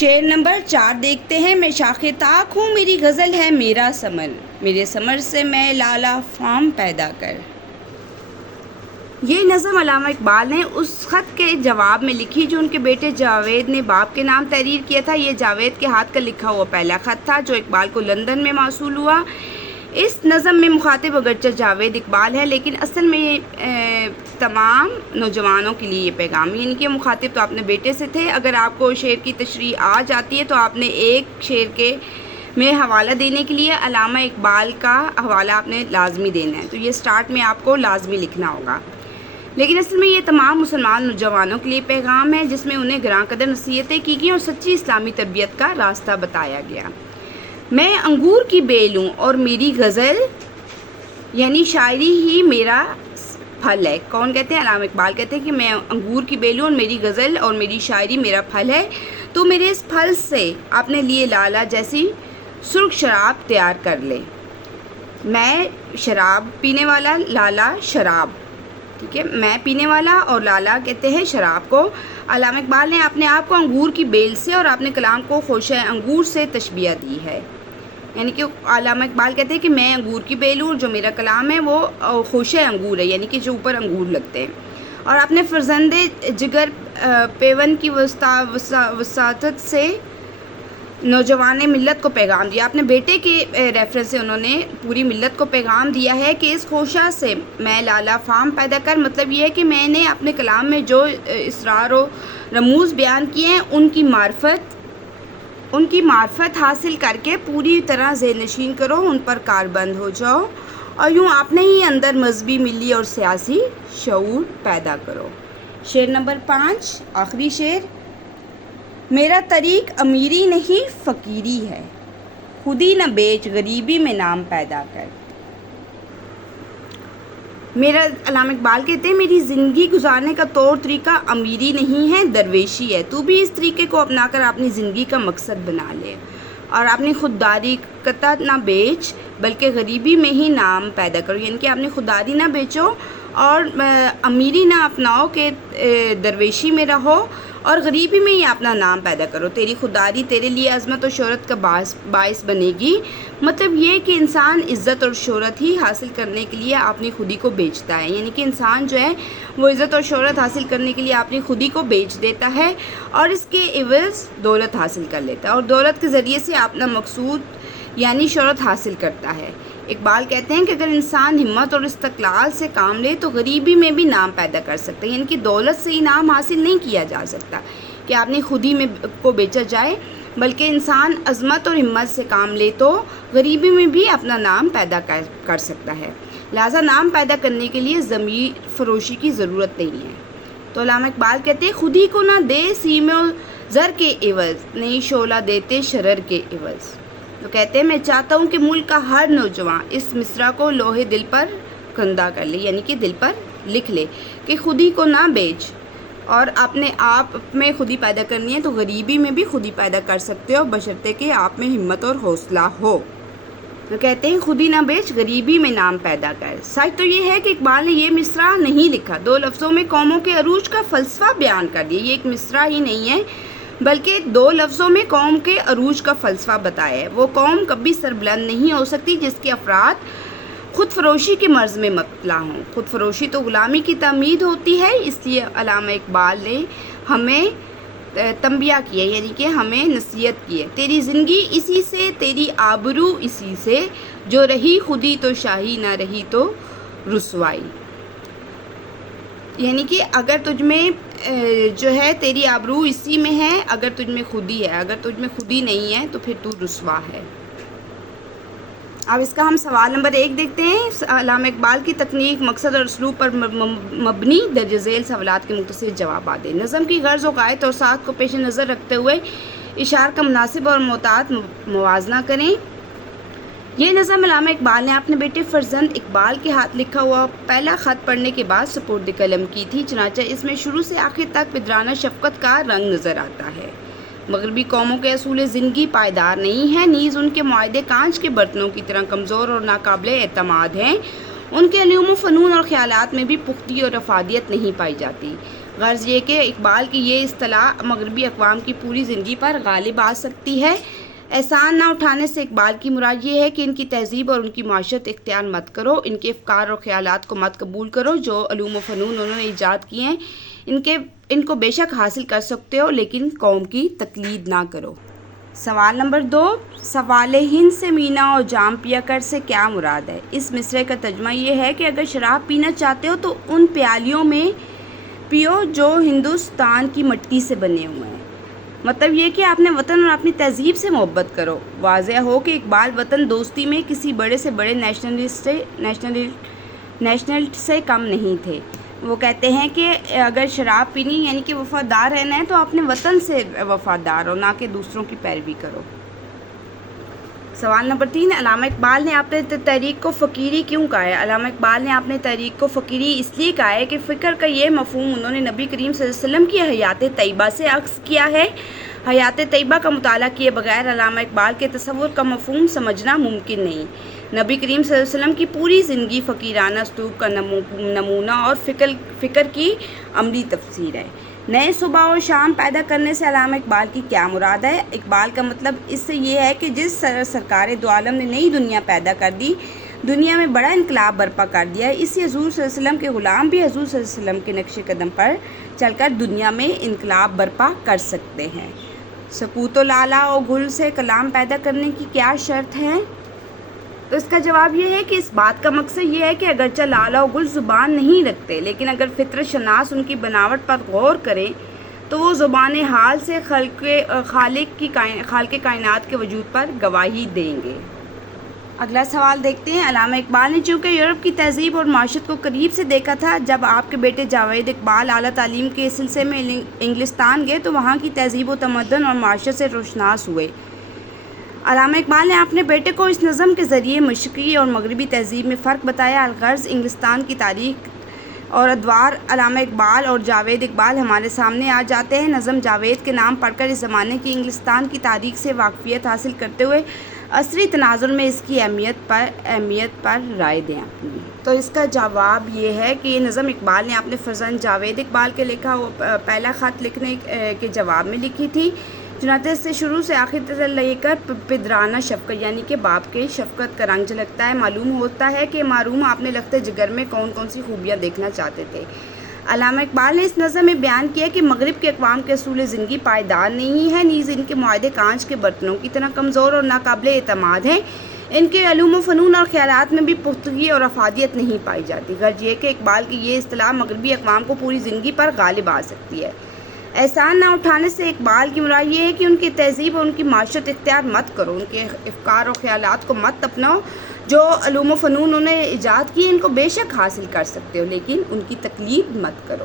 شعر نمبر 4 دیکھتے ہیں۔ میں شاخ طاق ہوں میری غزل ہے میرا ثمر، میرے ثمر سے میں لالا فام پیدا کر۔ یہ نظم علامہ اقبال نے اس خط کے جواب میں لکھی جو ان کے بیٹے جاوید نے باپ کے نام تحریر کیا تھا۔ یہ جاوید کے ہاتھ کا لکھا ہوا پہلا خط تھا جو اقبال کو لندن میں موصول ہوا۔ اس نظم میں مخاطب اگرچہ جاوید اقبال ہے لیکن اصل میں تمام نوجوانوں کے لیے یہ پیغام، یعنی کہ مخاطب تو اپنے بیٹے سے تھے۔ اگر آپ کو شعر کی تشریح آ جاتی ہے تو آپ نے ایک شعر کے میں حوالہ دینے کے لیے علامہ اقبال کا حوالہ آپ نے لازمی دینا ہے، تو یہ سٹارٹ میں آپ کو لازمی لکھنا ہوگا۔ لیکن اصل میں یہ تمام مسلمان نوجوانوں کے لیے پیغام ہے جس میں انہیں گراں قدر نصیحتیں کی گئیں اور سچی اسلامی تربیت کا راستہ بتایا گیا۔ میں انگور کی بیل ہوں اور میری غزل یعنی شاعری ہی میرا پھل ہے۔ کون کہتے ہیں؟ علامہ اقبال کہتے ہیں کہ میں انگور کی بیل ہوں اور میری غزل اور میری شاعری میرا پھل ہے، تو میرے اس پھل سے اپنے لیے لالا جیسی سرخ شراب تیار کر لے۔ میں شراب پینے والا، لالا شراب، ٹھیک ہے، میں پینے والا اور لالا کہتے ہیں شراب کو۔ علامہ اقبال نے اپنے آپ کو انگور کی بیل سے اور اپنے کلام کو خوشہ انگور سے تشبیہ دی ہے، یعنی کہ علامہ اقبال کہتے ہیں کہ میں انگور کی بیل ہوں، جو میرا کلام ہے وہ خوشہ انگور ہے، یعنی کہ جو اوپر انگور لگتے ہیں، اور اپنے فرزند جگر پیون کی وساطت سے نوجوان ملت کو پیغام دیا۔ اپنے بیٹے کے ریفرنس سے انہوں نے پوری ملت کو پیغام دیا ہے کہ اس خوشہ سے میں لالا فام پیدا کر، مطلب یہ ہے کہ میں نے اپنے کلام میں جو اسرار و رموز بیان کیے ہیں ان کی معرفت حاصل کر کے پوری طرح ذہن نشین کرو، ان پر کاربند ہو جاؤ اور یوں اپنے ہی اندر مذہبی، ملی اور سیاسی شعور پیدا کرو۔ شعر نمبر 5 آخری شعر۔ میرا طریق امیری نہیں فقیری ہے، خودی نہ بیچ غریبی میں نام پیدا کر۔ میرا علامہ اقبال کہتے ہیں میری زندگی گزارنے کا طور طریقہ امیری نہیں ہے، درویشی ہے۔ تو بھی اس طریقے کو اپنا کر اپنی زندگی کا مقصد بنا لے اور اپنی خودداری قطع نہ بیچ بلکہ غریبی میں ہی نام پیدا کرو، یعنی کہ اپنی خودداری نہ بیچو اور امیری نہ اپناؤ کہ درویشی میں رہو اور غریبی میں ہی اپنا نام پیدا کرو۔ تیری خودداری تیرے لیے عظمت اور شہرت کا باعث بنے گی، مطلب یہ کہ انسان عزت اور شہرت ہی حاصل کرنے کے لیے اپنی خودی کو بیچتا ہے، یعنی کہ انسان جو ہے وہ عزت اور شہرت حاصل کرنے کے لیے اپنی خودی کو بیچ دیتا ہے اور اس کے عوض دولت حاصل کر لیتا ہے اور دولت کے ذریعے سے اپنا مقصود یعنی شہرت حاصل کرتا ہے۔ اقبال کہتے ہیں کہ اگر انسان ہمت اور استقلال سے کام لے تو غریبی میں بھی نام پیدا کر سکتا ہے، یعنی کہ دولت سے ہی نام حاصل نہیں کیا جا سکتا کہ اپنی خودی میں کو بیچا جائے، بلکہ انسان عظمت اور ہمت سے کام لے تو غریبی میں بھی اپنا نام پیدا کر سکتا ہے۔ لہٰذا نام پیدا کرنے کے لیے ضمیر فروشی کی ضرورت نہیں ہے۔ تو علامہ اقبال کہتے ہیں خودی کو نہ دے سیم و زر کے عوض، نہیں شعلہ دیتے شرر کے عوض۔ تو کہتے ہیں میں چاہتا ہوں کہ ملک کا ہر نوجوان اس مصرع کو لوہے دل پر کندہ کر لے، یعنی کہ دل پر لکھ لے کہ خودی کو نہ بیچ اور اپنے آپ میں خودی پیدا کرنی ہے تو غریبی میں بھی خودی پیدا کر سکتے ہو بشرطے کہ آپ میں ہمت اور حوصلہ ہو۔ تو کہتے ہیں خودی نہ بیچ غریبی میں نام پیدا کر۔ سچ تو یہ ہے کہ اقبال نے یہ مصرع نہیں لکھا، 2 لفظوں میں قوموں کے عروج کا فلسفہ بیان کر دیا۔ یہ ایک مصرع ہی نہیں ہے بلکہ 2 لفظوں میں قوم کے عروج کا فلسفہ بتایا ہے۔ وہ قوم کبھی سربلند نہیں ہو سکتی جس کے افراد خود فروشی کے مرض میں مبتلا ہوں۔ خود فروشی تو غلامی کی تعمید ہوتی ہے، اس لیے علامہ اقبال نے ہمیں تنبیہ کیا، یعنی کہ ہمیں نصیحت کی ہے، تیری زندگی اسی سے، تیری آبرو اسی سے، جو رہی خودی تو شاہی، نہ رہی تو رسوائی۔ یعنی کہ اگر تجھ میں جو ہے تیری آبرو اسی میں ہے، اگر تجھ میں خودی ہے، اگر تجھ میں خودی نہیں ہے تو پھر تو رسوا ہے۔ اب اس کا ہم سوال نمبر 1 دیکھتے ہیں۔ علامہ اقبال کی تکنیک، مقصد اور اسلوب پر مبنی درج ذیل سوالات کے مختصر جوابات دیں۔ نظم کی غرض و غایت اور ساخت کو پیش نظر رکھتے ہوئے اشعار کا مناسب اور محتاط موازنہ کریں۔ یہ نظم علامہ اقبال نے اپنے بیٹے فرزند اقبال کے ہاتھ لکھا ہوا پہلا خط پڑھنے کے بعد سپرد قلم کی تھی، چنانچہ اس میں شروع سے آخر تک پدرانہ شفقت کا رنگ نظر آتا ہے۔ مغربی قوموں کے اصول زندگی پائیدار نہیں ہیں، نیز ان کے معاہدے کانچ کے برتنوں کی طرح کمزور اور ناقابل اعتماد ہیں۔ ان کے علوم و فنون اور خیالات میں بھی پختگی اور افادیت نہیں پائی جاتی۔ غرض یہ کہ اقبال کی یہ اصطلاح مغربی اقوام کی پوری زندگی پر غالب آ سکتی ہے۔ احسان نہ اٹھانے سے اقبال کی مراد یہ ہے کہ ان کی تہذیب اور ان کی معاشرت اختیار مت کرو، ان کے افکار اور خیالات کو مت قبول کرو، جو علوم و فنون انہوں نے ایجاد کیے ہیں ان کو بے شک حاصل کر سکتے ہو، لیکن قوم کی تقلید نہ کرو۔ سوال نمبر 2، سوال ہند سے مینا اور جام پیا کر سے کیا مراد ہے؟ اس مصرعے کا ترجمہ یہ ہے کہ اگر شراب پینا چاہتے ہو تو ان پیالیوں میں پیو جو ہندوستان کی مٹی سے بنے ہوئے ہیں۔ مطلب یہ کہ آپ نے وطن اور اپنی تہذیب سے محبت کرو۔ واضح ہو کہ اقبال وطن دوستی میں کسی بڑے سے بڑے نیشنلسٹ سے کم نہیں تھے۔ وہ کہتے ہیں کہ اگر شراب پینی یعنی کہ وفادار رہنا ہے تو اپنے وطن سے وفادار ہو، نہ کہ دوسروں کی پیروی کرو۔ سوال نمبر 3، علامہ اقبال نے اپنے تحریک کو فقیری کیوں کہا ہے؟ علامہ اقبال نے اپنے تحریک کو فقیری اس لیے کہا ہے کہ فقر کا یہ مفہوم انہوں نے نبی کریم صلی اللہ علیہ وسلم کی حیات طیبہ سے اخذ کیا ہے۔ حیات طیبہ کا مطالعہ کیے بغیر علامہ اقبال کے تصور کا مفہوم سمجھنا ممکن نہیں۔ نبی کریم صلی اللہ علیہ وسلم کی پوری زندگی فقیرانہ اسلوب کا نمونہ اور فکر کی عملی تفسیر ہے۔ نئے صبح و شام پیدا کرنے سے علامہ اقبال کی کیا مراد ہے؟ اقبال کا مطلب اس سے یہ ہے کہ جس سرکار دو عالم نے نئی دنیا پیدا کر دی، دنیا میں بڑا انقلاب برپا کر دیا ہے، اسی حضور صلی اللہ علیہ وسلم کے غلام بھی حضور صلی اللہ علیہ وسلم کے نقش قدم پر چل کر دنیا میں انقلاب برپا کر سکتے ہیں۔ سکوت و لالا اور گل سے کلام پیدا کرنے کی کیا شرط ہے؟ تو اس کا جواب یہ ہے کہ اس بات کا مقصد یہ ہے کہ اگرچہ لالا و گل زبان نہیں رکھتے، لیکن اگر فطرت شناس ان کی بناوٹ پر غور کریں تو وہ زبان حال سے خالق کائنات کے وجود پر گواہی دیں گے۔ اگلا سوال دیکھتے ہیں۔ علامہ اقبال نے چونکہ یورپ کی تہذیب اور معاشرت کو قریب سے دیکھا تھا، جب آپ کے بیٹے جاوید اقبال اعلیٰ تعلیم کے سلسلے میں انگلستان گئے تو وہاں کی تہذیب و تمدن اور معاشرت سے روشناس ہوئے۔ علامہ اقبال نے اپنے بیٹے کو اس نظم کے ذریعے مشرقی اور مغربی تہذیب میں فرق بتایا۔ الغرض انگلستان کی تاریخ اور ادوار علامہ اقبال اور جاوید اقبال ہمارے سامنے آ جاتے ہیں۔ نظم جاوید کے نام پڑھ کر اس زمانے کی انگلستان کی تاریخ سے واقفیت حاصل کرتے ہوئے عصری تناظر میں اس کی اہمیت پر رائے دیں اپنی۔ تو اس کا جواب یہ ہے کہ یہ نظم اقبال نے اپنے فرزند جاوید اقبال کے لکھا پہلا خط لکھنے کے جواب میں لکھی تھی۔ چنانچہ سے شروع سے آخر تک لے کر پدرانہ شفقت یعنی کہ باپ کے شفقت کا رنگ جھلکتا ہے۔ معلوم ہوتا ہے کہ مرحوم اپنے لخت جگر میں کون کون سی خوبیاں دیکھنا چاہتے تھے۔ علامہ اقبال نے اس نظم میں بیان کیا کہ مغرب کے اقوام کے اصول زندگی پائیدار نہیں ہے، نیز ان کے معاہدے کانچ کے برتنوں کی طرح کمزور اور ناقابل اعتماد ہیں۔ ان کے علوم و فنون اور خیالات میں بھی پختگی اور افادیت نہیں پائی جاتی۔ غرض یہ کہ اقبال کی یہ اصطلاح مغربی اقوام کو پوری زندگی پر غالب آ سکتی ہے۔ احسان نہ اٹھانے سے اقبال کی مراد یہ ہے کہ ان کی تہذیب اور ان کی معاشرت اختیار مت کرو، ان کے افکار اور خیالات کو مت اپناؤ، جو علوم و فنون انہوں نے ایجاد کیے ان کو بے شک حاصل کر سکتے ہو، لیکن ان کی تقلید مت کرو۔